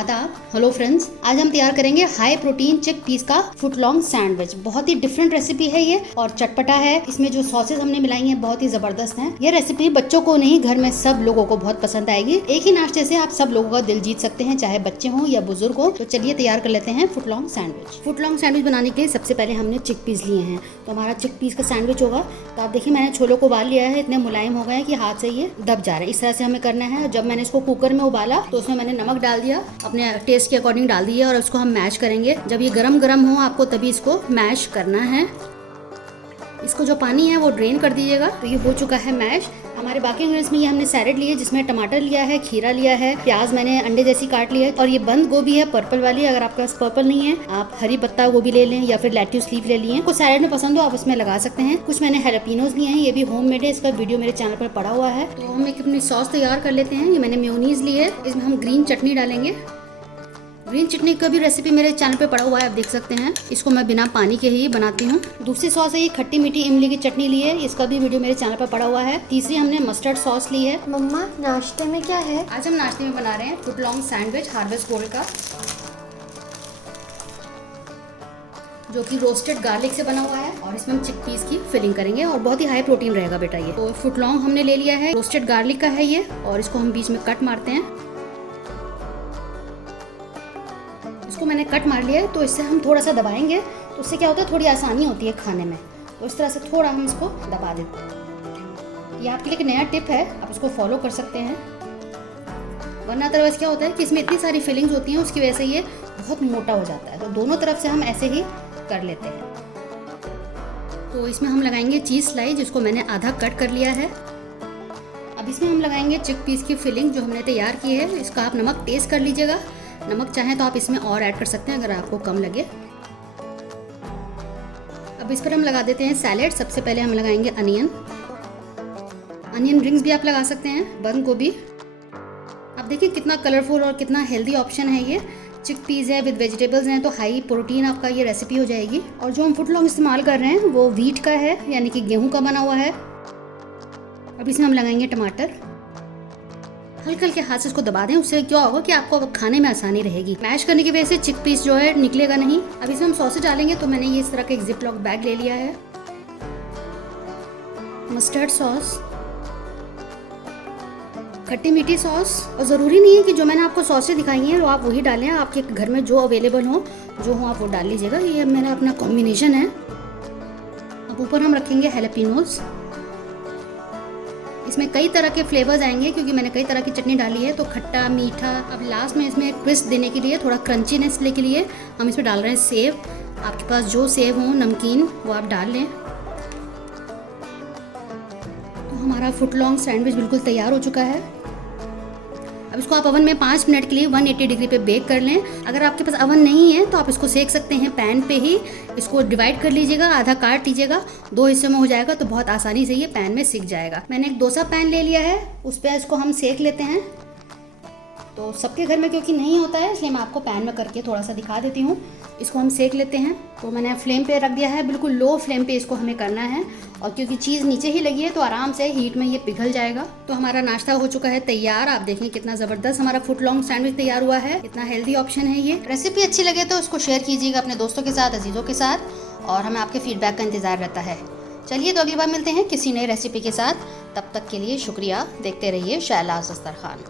आदाब। Hello friends, आज हम तैयार करेंगे हाई प्रोटीन चिक पीस का फुट लॉन्ग सैंडविच। बहुत ही डिफरेंट रेसिपी है ये और चटपटा है। इसमें जो सॉसेस हमने मिलाई हैं बहुत ही जबरदस्त हैं। ये रेसिपी बच्चों को नहीं, घर में सब लोगों को बहुत पसंद आएगी। एक ही नाश्ते से आप सब लोगों का दिल जीत सकते हैं, चाहे बच्चे हों या बुजुर्ग हो। तो चलिए तैयार कर लेते हैं foot long sandwich. Foot long sandwich बनाने के लिए सबसे पहले हमने चिक पीस लिए हैं। तो हमारा चिक पीस का सैंडविच होगा। तो आप देखिए, मैंने छोलों को उबाल लिया है। इतने मुलायम हो गए हैं कि हाथ से ये दब जा रहे हैं। इस तरह से हमें करना है। जब मैंने इसको कुकर में उबाला तो उसमें मैंने नमक डाल दिया, अपने टेस्ट के अकॉर्डिंग डाल दिया और उसको हम मैश करेंगे। जब ये गरम गरम हो आपको तभी इसको मैश करना है। इसको जो पानी है वो ड्रेन कर दीजिएगा। तो ये हो चुका है मैश। हमारे बाकी इंग्रेडिएंट्स में ये हमने सैलेड लिए, जिसमें टमाटर लिया है, खीरा लिया है, प्याज मैंने अंडे जैसी काट ली है और ये बंद गोभी है पर्पल वाली। अगर आपके पास पर्पल नहीं है आप हरी पत्ता गोभी ले लें या फिर लेट्यूस लीफ ले लिए। कुछ सैलेड में पसंद हो आप उसमें लगा सकते हैं। कुछ मैंने हैलापिनोज लिए हैं, ये भी होममेड है। इसका वीडियो मेरे चैनल पर पड़ा हुआ है। तो हम एक अपनी सॉस तैयार कर लेते हैं। ये मैंने मेयोनीज ली है, इसमें हम ग्रीन चटनी डालेंगे। ग्रीन चटनी का भी रेसिपी मेरे चैनल पे पड़ा हुआ है, आप देख सकते हैं। इसको मैं बिना पानी के ही बनाती हूँ। दूसरी सॉस है ये खट्टी मीठी इमली की चटनी ली है, इसका भी वीडियो मेरे चैनल पर पड़ा हुआ है। तीसरी हमने मस्टर्ड सॉस ली है। मम्मा, नाश्ते में क्या है? आज हम नाश्ते में बना रहे हैं foot long sandwich harvest gold का, जो कि रोस्टेड गार्लिक से बना हुआ है और इसमें हम चिक पीस की फिलिंग करेंगे और बहुत ही हाई प्रोटीन रहेगा बेटा ये। तो फुट लॉन्ग हमने ले लिया है, रोस्टेड गार्लिक का है ये और इसको हम बीच में कट मारते हैं। इसको मैंने कट मार लिया है। तो इससे हम थोड़ा सा दबाएंगे तो उससे क्या होता है, थोड़ी आसानी होती है खाने में। तो इस तरह से थोड़ा हम इसको दबा देते हैं। ये आपके लिए एक नया टिप है, आप इसको फॉलो कर सकते हैं। वरना अदरवाइज क्या होता है कि इसमें इतनी सारी फिलिंग्स होती हैं, उसकी वजह से ये बहुत मोटा हो जाता है। तो दोनों तरफ से हम ऐसे ही कर लेते हैं। तो इसमें हम लगाएंगे चीज़ स्लाइस, जिसको मैंने आधा कट कर लिया है। अब इसमें हम लगाएंगे चिक पीस की फिलिंग जो हमने तैयार की है। इसका आप नमक टेस्ट कर लीजिएगा। नमक चाहें तो आप इसमें और ऐड कर सकते हैं अगर आपको कम लगे। अब इस पर हम लगा देते हैं सैलेड। सबसे पहले हम लगाएंगे अनियन रिंग्स भी आप लगा सकते हैं, बंद गोभी। अब देखिए कितना कलरफुल और कितना हेल्दी ऑप्शन है ये। चिक पीस है विद वेजिटेबल्स हैं, तो हाई प्रोटीन आपका ये रेसिपी हो जाएगी। और जो हम फुट लॉन्ग इस्तेमाल कर रहे हैं वो व्हीट का है, यानी कि गेहूं का बना हुआ है। अब इसमें हम लगाएंगे टमाटर। हल्के हल्के हाथ से इसको दबा दें, उससे क्या होगा कि आपको खाने में आसानी रहेगी। मैश करने की वजह से चिक पीस जो है निकलेगा नहीं। अब इसमें हम सॉसेज डालेंगे। तो मैंने ये इस तरह का एक जिप लॉक बैग ले लिया है। मस्टर्ड सॉस, खट्टी मीठी सॉस, और ज़रूरी नहीं है कि जो मैंने आपको सॉसेज दिखाई हैं वो आप वही डालें। आपके घर में जो अवेलेबल हो, जो हो आप वो डाल लीजिएगा। ये मेरा अपना कॉम्बिनेशन है। अब ऊपर हम रखेंगे हैलापिनोज। इसमें कई तरह के फ्लेवर्स आएंगे क्योंकि मैंने कई तरह की चटनी डाली है, तो खट्टा मीठा। अब लास्ट में इसमें ट्विस्ट देने के लिए, थोड़ा क्रंचीनेस के लिए हम इसमें डाल रहे हैं सेव। आपके पास जो सेव हो नमकीन वो आप डाल लें। तो हमारा फुट लॉन्ग सैंडविच बिल्कुल तैयार हो चुका है। अब इसको आप ओवन में 5 मिनट के लिए 180 डिग्री पे बेक कर लें। अगर आपके पास ओवन नहीं है तो आप इसको सेक सकते हैं पैन पे ही। इसको डिवाइड कर लीजिएगा, आधा काट लीजिएगा, 2 हिस्सों में हो जाएगा तो बहुत आसानी से ये पैन में सिक जाएगा। मैंने एक डोसा पैन ले लिया है, उस पर इसको हम सेक लेते हैं। तो सबके घर में क्योंकि नहीं होता है, इसलिए मैं आपको पैन में करके थोड़ा सा दिखा देती हूँ। इसको हम सेक लेते हैं। तो मैंने फ्लेम पे रख दिया है, बिल्कुल लो फ्लेम पे इसको हमें करना है। और क्योंकि चीज़ नीचे ही लगी है तो आराम से हीट में ये पिघल जाएगा। तो हमारा नाश्ता हो चुका है तैयार। आप देखें कितना ज़बरदस्त हमारा फुट लॉन्ग सैंडविच तैयार हुआ है। इतना हेल्दी ऑप्शन है ये। रेसिपी अच्छी लगे तो उसको शेयर कीजिएगा अपने दोस्तों के साथ, अजीज़ों के साथ, और हमें आपके फीडबैक का इंतज़ार रहता है। चलिए, तो अगली बार मिलते हैं किसी नई रेसिपी के साथ। तब तक के लिए शुक्रिया। देखते रहिए शैलाज़ दस्तरखान।